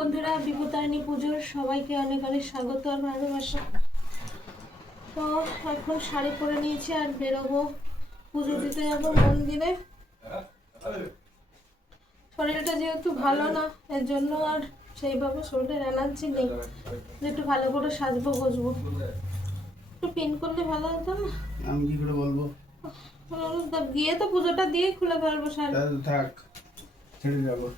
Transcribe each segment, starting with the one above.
বন্ধুরা, বিপত্তারিণী পুজোর সবাইকে অনেক অনেক স্বাগত আর ভালোবাসা। তো এখন শাড়ি পরে নিয়েছি আর বেরোবো, পুজো দিতে যাবো মন্দিরে। শরীরটা যেহেতু ভালো না, এর জন্য আর সেইভাবে শরীরের এনার্জি নেই যে একটু ভালো করে সাজবো গুজবো। একটু পিন করলে ভালো হতো না? আমি কি করে বলবো? গিয়ে তো পুজোটা দিয়ে খুলে ফেলবো শাড়ি। থাক, ছেড়ে যাবো।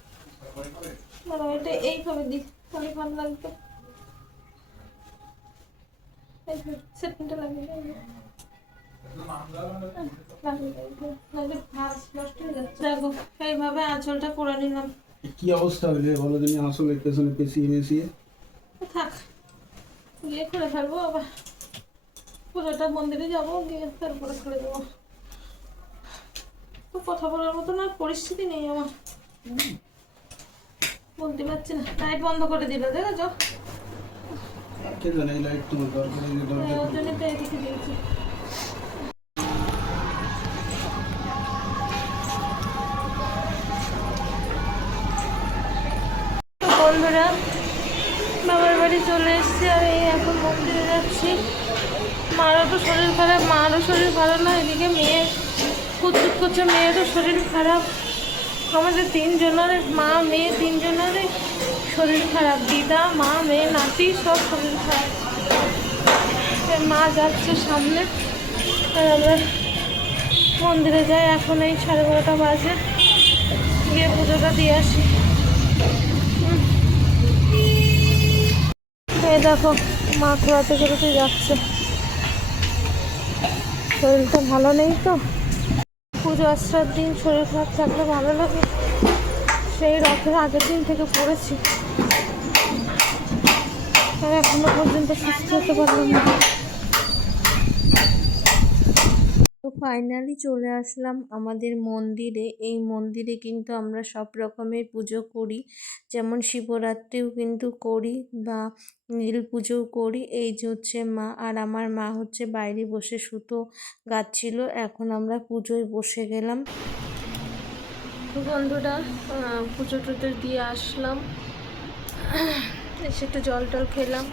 এটা এইভাবে দিই, তাহলে ভালো লাগবে। সেটটা লাগিয়ে দেখো, এইভাবে আঁচলটা করে নিলাম। কি অবস্থা হইলে বলো দিন, আসলে পেছনে পেঁচিয়ে মেশিয়ে থাক, গিয়ে খুলে ফেলবো। আবার পুজোটা মন্দিরে যাবো, গিয়ে তারপরে খুলে দেবো। তো কথা বলার মতো না পরিস্থিতি নেই আমার, বলতে পারছি না। লাইট বন্ধ করে দিল, দেখেছো? কে জানে এই লাইট তোমার দরকার নেই, দরকার ওর জন্য তো এদিকে দিয়েছি। বন্ধুরা, বাবার বাড়ি চলে এসেছি আর এই এখন মন্দিরে যাচ্ছি। মারও তো শরীর খারাপ, মারও শরীর ভালো না, এদিকে মেয়ে কুচকুচ করছে, মেয়েরও শরীর খারাপ। আমাদের তিনজনের, মা মেয়ে তিনজনেরই শরীর খারাপ। দিদা, মা, মেয়ে, নাতি সব শরীর খারাপ। মা যাচ্ছে সামনে আর আমরা মন্দিরে যাই। এখন এই 12:30 বাজে, গিয়ে পুজোটা দিয়ে আসি। এই দেখো, মা খোলাতে খোলাতে যাচ্ছে, শরীরটা ভালো নেই তো। পুজো আসার দিন শরীর খারাপ থাকলে ভালো লাগে। সেই রথের আগের দিন থেকে পড়েছি, আর এখনো পর্যন্ত সুস্থ হতে পারলাম না। তো ফাইনালি চলে আসলাম আমাদের মন্দিরে। এই মন্দিরে কিন্তু আমরা সব রকমের পুজো করি, যেমন শিবরাত্রিও কিন্তু করি বা নীল পুজোও করি। এই যে হচ্ছে মা, আর আমার মা হচ্ছে বাইরে বসে সুতো গাচ্ছিল। এখন আমরা পুজোয় বসে গেলাম। বন্ধুরা, পুজো টুজো দিয়ে আসলাম, এসে একটু জল টল খেলাম।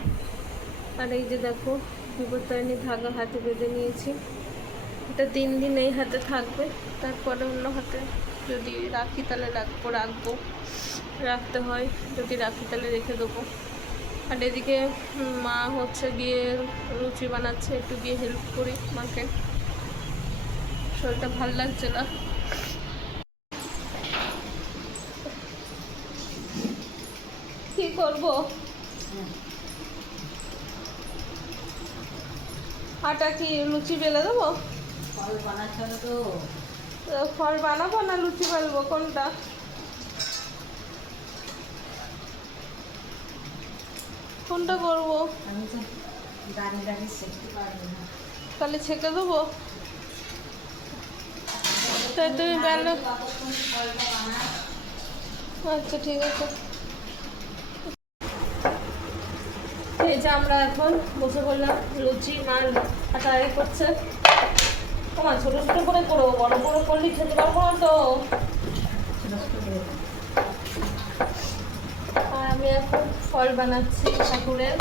আর এই যে দেখো, বিপত্তারিণী ধাগা হাতে বেঁধে নিয়েছি। এটা 3 দিন এই হাতে থাকবে, তারপরে অন্য হাতে যদি রাখি তাহলে রাখবো, রাখতে হয়। যদি রাখি তাহলে রেখে দেবো। আর এদিকে মা হচ্ছে গিয়ে লুচি বানাচ্ছে, একটু গিয়ে হেল্প করি মাকে, শরীরটা ভালো লাগছে না। কি করবো, আটা কি লুচি বেলে দেবো? ফল বানাচ্ছ না তো? ফল বানাবো না লুচি বেলবো, কোনটা? কোনটা করবো? আমি তো দাঁড়িয়ে দাঁড়িয়ে শিখতে পারবো না। তাহলে ছেঁকে দেবো? তাই তুমি বেলো। আচ্ছা ঠিক আছে। এই যে আমরা এখন বসে পড়লাম লুচি, মার আটা এ করছে। তোমার ছোট ছোট করে করবো, বড় বড় করলে খেতে পারবো না তো। আর আমি এখন ফল বানাচ্ছি ঠাকুরের।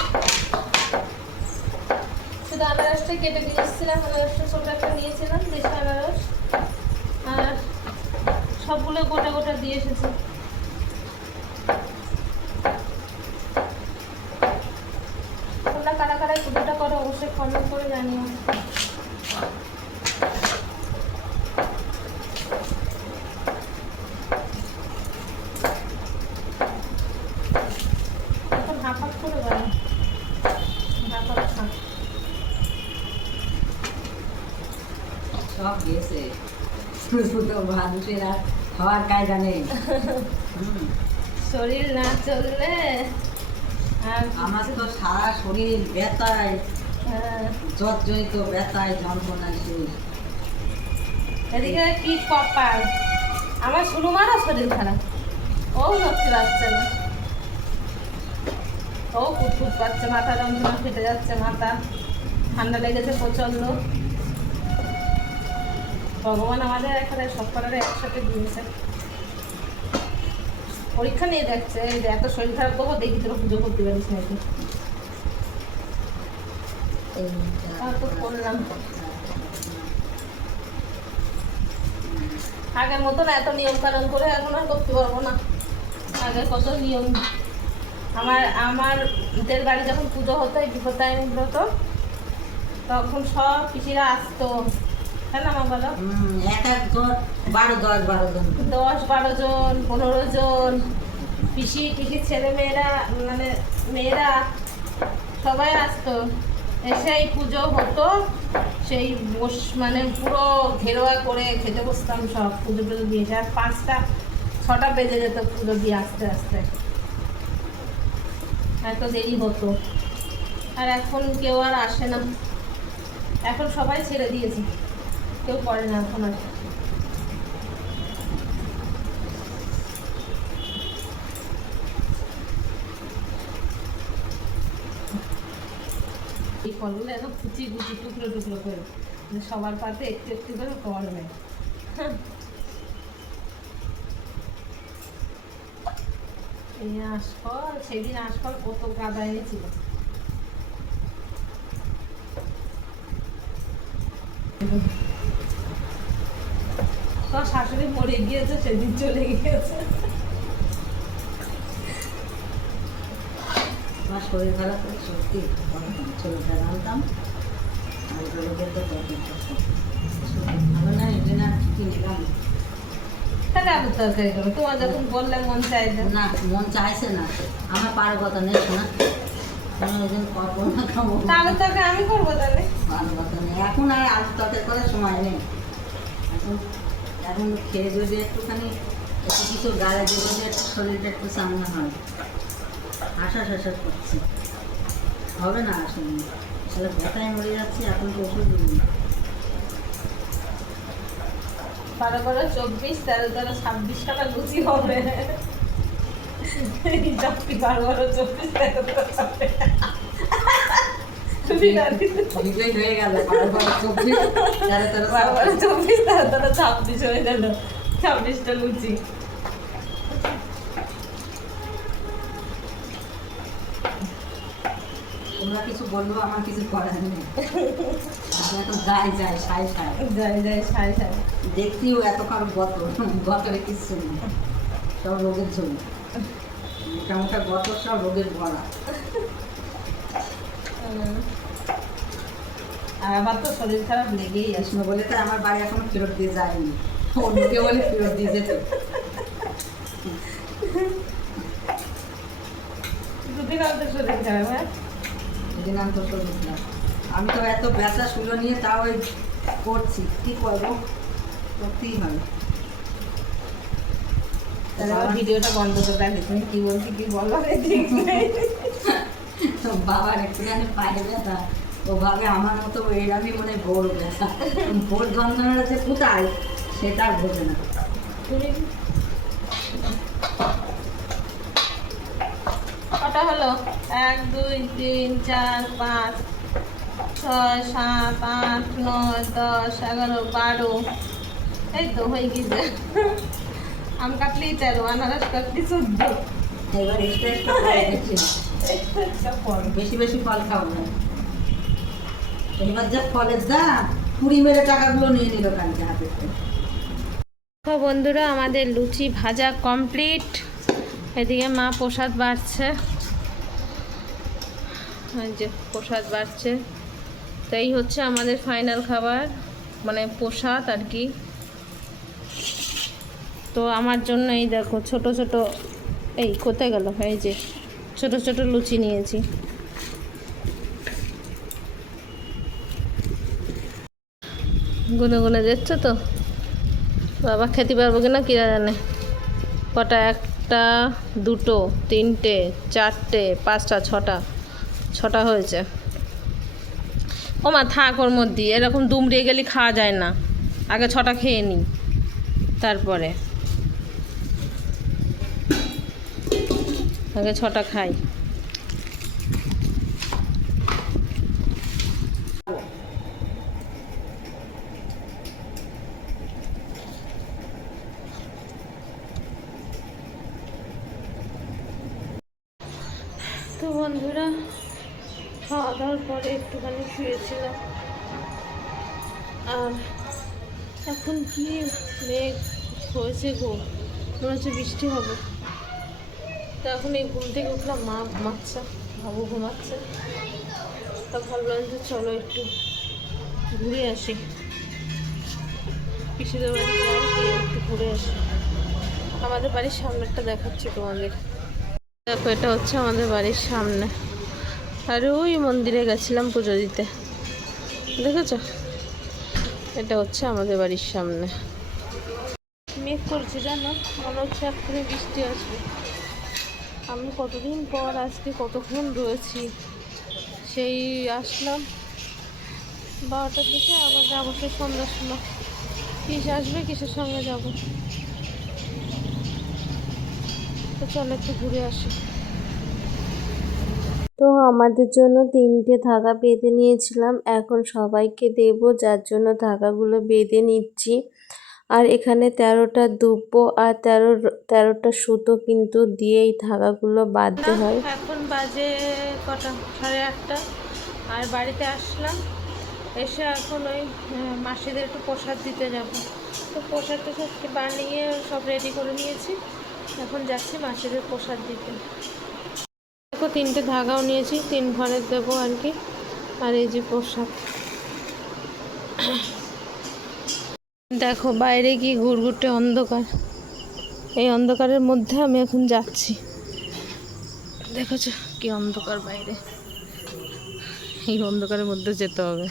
শুধু আনারসটা কেটে দিয়ে এসেছিলাম, আনারসটা ছোট একটা নিয়েছিলাম, দেশি আনারস। আর সবগুলো গোটা গোটা দিয়ে এসেছি। তোমরা কারা কারা পুজোটা করো অবশ্যই কমেন্ট করে জানিও। এখন হাফ করে গেল, সব গেছে, শুধু মানুষের আর খাওয়ার কায়দা নেই। শরীর না চললে আর আমার তো সারা শরীর ব্যথায়, জর্জরিত ব্যথায় যন্ত্রণায় শরীর। এদিকে কি কপাল, আমার শুরু মারা শরীর খারাপ, ও ধরতে পারছে না, ও কুটকুট পাচ্ছে, মাথা যন্ত্রণা, ফেটে যাচ্ছে মাথা, ঠান্ডা লেগেছে প্রচন্ড। ভগবান আমাদের এখানে সব করার একসাথে দিয়েছে। পরীক্ষা নিয়ে দেখছে, এই যে এত শরীর খারাপ দেবো, দেখি তোরা পুজো করতে পারিস নাকি। তাও তো করলাম। আগের মতন এত নিয়ম কানুন করে এখন আর করতে পারবো না। আগে কত নিয়ম। আমাদের বাড়ি যখন পুজো হতো, এই বিপত্তারিণী ব্রত, তখন সব পিসিরা আসতো, তাই না মা বলো? এক এক 12 জন 10-12 জন, 15 জন পিসির ছেলে মেয়েরা, মানে মেয়েরা সবাই আসতো। এসে এই পুজো হতো, সেই মানে পুরো ঘেরোয়া করে খেতে বসতাম সব। পুজো টুজো দিয়েছে, আর 5টা-6টা বেজে যেত পুজো দিয়ে আস্তে আস্তে, এত দেরি হতো। আর এখন কেউ আর আসে না, এখন সবাই ছেড়ে দিয়েছে, কেউ করে না এখন আর। এই ফলগুলো এত কুচি কুচি টুকরো টুকরো করে, সবার পাতে একটু একটু করে পড়বে। এই আশফল, সেদিন আশফল কত গাদা এনেছিল। তোর শাশুড়ি মরে গিয়েছে, সেদিন চলে গিয়েছে। আমার শরীর খারাপ করে সত্যি ছবিটা আনতাম, আর লোকের তো ভালো না, এই জন্য কিনে খাম। তাহলে আলুর তরকারি করো, তোমার যখন বললে মন চাইছে। না, মন চাইছে না, আমার পাড়ার কথা নেই না, আমি ওই জন্য করবো না, খাবো তা আলুর তরকারি আমি করবো তাহলে। পাড়ার কথা নেই এখন, আর আলুর তরকারি করার সময় নেই এখন। এখন খেয়ে যদি একটুখানি একটু কিছু গায়ে দিয়ে যদি একটু শরীরটা একটু সামনে হয়, আশা করছি হবে না। আসলে আসলে ব্যথায় মরে যাচ্ছি, এখন তো ওষুধ দিই। 12-12, 24, 13-13, 26 টাকা লুচি হবে। 12-12, 24, 13-13, বিজয় হয়ে গেল 12-12, 24, 26 হয়ে গেল, 26টা লুচি। তোমরা কিছু বলবো, আমার কিছু করার নেই। আমি এখন যাই সাই যাই। দেখতেও এতক্ষণ গতরে কিছু নেই, সব রোগের জন্য মোটামোটা গত সব রোগের ভরা। আর আমার তো শরীর খারাপ লেগেই আছে। কৃষ্ণ বলে তো আমার বাড়ি এখনো ফেরত দিয়ে যায়নি, অন্যকে বলে ফেরত দিয়ে যেত। দুদিন আমাদের শরীর খারাপ, হ্যাঁ সেদিন আমি তো শরীর খারাপ, আমি তো এত ব্যথা শুলো নিয়ে তাও ওই করছি, কি করবো, করতেই হবে। ভিডিওটা বন্ধ করে রাখি, তুমি কি বলছি কি বলো ঠিক নেই। বাবার একটুখানি পায়ে ব্যথা, ও ভাবে আমার মতো এরমই মনে ভোর ব্যথা, ভোর যন্ত্রণাটা যে কোথায় সেটা আর বোঝে না। কটা হলো? 1, 2, 3, 4, 5, 6, 7, 8, 9, 10, 11, 12, এই তো হয়ে গেছে। আম কাটলেই 13, আনারস কাটলি 14। এবার এক্সট্রা বেশি বেশি ফল খাবো না। এবার যা ফলের দাম, 20 মেরে টাকাগুলো নিয়ে নিল কালকে হাতে। তো বন্ধুরা, আমাদের লুচি ভাজা কমপ্লিট। এদিকে মা প্রসাদ বাড়ছে, এই যে প্রসাদ বাড়ছে। তো এই হচ্ছে আমাদের ফাইনাল খাবার, মানে প্রসাদ আর কি। তো আমার জন্য এই দেখো ছোট ছোট, এই কোথায় গেল, এই যে ছোট ছোট লুচি নিয়েছি। গুনে গুনে দিচ্ছ তো, বাবা খেতে পারবো কিনা কিরা জানে। কটা? 1টা, 2টো, 3টে, 4টে, 5টা, 6টা হয়েছে। ও মা থাক ওর মধ্যে, এরকম দুমড়িয়ে গেলে খাওয়া যায় না, আগে 6টা খেয়ে নিই তারপরে, আগে 6টা খাই। তো বন্ধুরা, খাওয়া দাওয়ার পরে একটুখানি শুয়েছিলাম। আর এখন কি মেঘ হয়েছে গো, মনে হচ্ছে বৃষ্টি হবে। তো এখন এই ঘুম থেকে উঠলাম, মা ঘুমাচ্ছে, বাবু ঘুমাচ্ছে। তা ভাবলাম যে চলো একটু ঘুরে আসি, পিসিদের বাড়ি যাই, গিয়ে একটু ঘুরে আসি। আমাদের বাড়ির সামনেটা দেখাচ্ছি তোমাদের। দেখো, এটা হচ্ছে আমাদের বাড়ির সামনে। আর ওই মন্দিরে গেছিলাম পুজো দিতে, দেখেছ? এটা হচ্ছে আমাদের বাড়ির সামনে। মেঘ করছে জানো, মনে হচ্ছে এক্ষুনি বৃষ্টি আসবে। আমি কতদিন পর আজকে কতক্ষণ রয়েছি, সেই আসলাম 12টার দিকে, আবার যাবো সেই সন্ধ্যার সময়। কিস আসবে, কিসের সঙ্গে যাব? তো চলো একটু ঘুরে আসি। তো আমাদের জন্য 3টে ধাগা বেঁধে নিয়েছিলাম, এখন সবাইকে দেব, যার জন্য ধাগাগুলো বেঁধে নিচ্ছি। আর এখানে 13টা দুব্বো আর 13টা সুতো কিন্তু দিয়ে এই ধাগাগুলো বাঁধতে হয়। এখন বাজে কটা, 8:30। আর বাড়িতে আসলাম, এসে এখন ওই মাসিদের একটু প্রসাদ দিতে যাব। তো প্রসাদটা সব বানিয়ে সব রেডি করে নিয়েছি, এখন যাচ্ছি মাসিদের প্রসাদ দিতে। দেখো, 3টে ধাগাও নিয়েছি, 3 ঘরের দেবো আর কি। আর এই যে প্রসাদ। দেখো বাইরে কি ঘুরঘুরটে অন্ধকার, এই অন্ধকারের মধ্যে আমি এখন যাচ্ছি। দেখেছো কি অন্ধকার বাইরে, এই অন্ধকারের মধ্যে যেতে হবে।